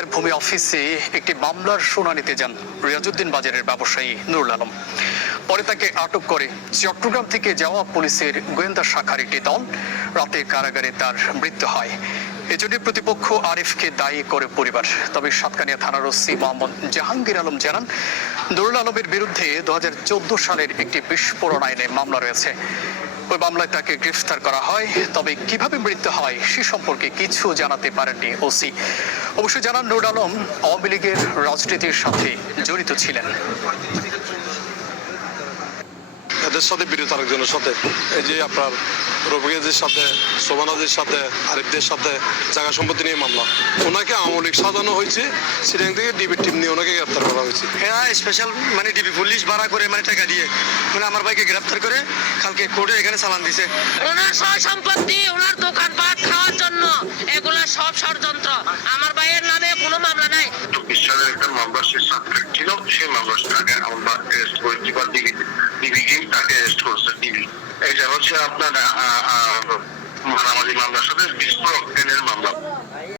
Care ভূমি অফিসে একটি মামলার শুনানিতে যান রিয়াজউদ্দিন বাজারের ব্যবসায়ী নুরুল আলম। পরে তাকে আটক করে চট্টগ্রাম থেকে যাওয়া পুলিশের গোয়েন্দা শাখার একটি দল। রাতে কারাগারে তার মৃত্যু হয়। এজন্য প্রতিপক্ষ আরিফকে দায়ী করে পরিবার। তবে সাতকানিয়া থানার ওসি মোহাম্মদ জাহাঙ্গীর আলম জানান, নুরুল আলমের বিরুদ্ধে 2014 সালের একটি বিস্ফোরণ আইনে মামলা রয়েছে। ওই মামলায় তাকে গ্রেফতার করা হয়। তবে কিভাবে মৃত্যু হয় সে সম্পর্কে কিছু জানাতে পারেননি ওসি। অবশ্য জানান, নুরুল আলম আওয়ামী লীগের রাজনীতির সাথে জড়িত ছিলেন। এদের সাথে বিরোধ আরেকজনের সাথে, এই যে আপনার রফিকের সাথে, সোবানাদের সাথে, আরিফদের সাথে জায়গা সম্পত্তি নিয়ে মামলা। ওনাকে আওয়ামী লীগ সাজানো হয়েছে, সিরিয়াং থেকে ডিবি টিম নিয়ে ওনাকে গ্রেপ্তার করা হয়েছে। হ্যাঁ, স্পেশাল ডিবি পুলিশ ভাড়া করে টাকা দিয়ে আমার ভাইকে গ্রেপ্তার করে কালকে কোর্টে এখানে চালান দিছে। ওনার সয় সম্পত্তি, ওনার দোকানপাট খাওয়ার জন্য এগুলা সব ষড়যন্ত্র। আমার ভাইয়ের নামে কোনো মামলা নাই। 20 সালের একটা মামলা সে সাসপেক্ট ছিল, সেই মামলাটাকে আমরা অ্যারেস্ট করেছি বা ডিবি তাকে অ্যারেস্ট করছে ডিবি। এটা হচ্ছে আপনার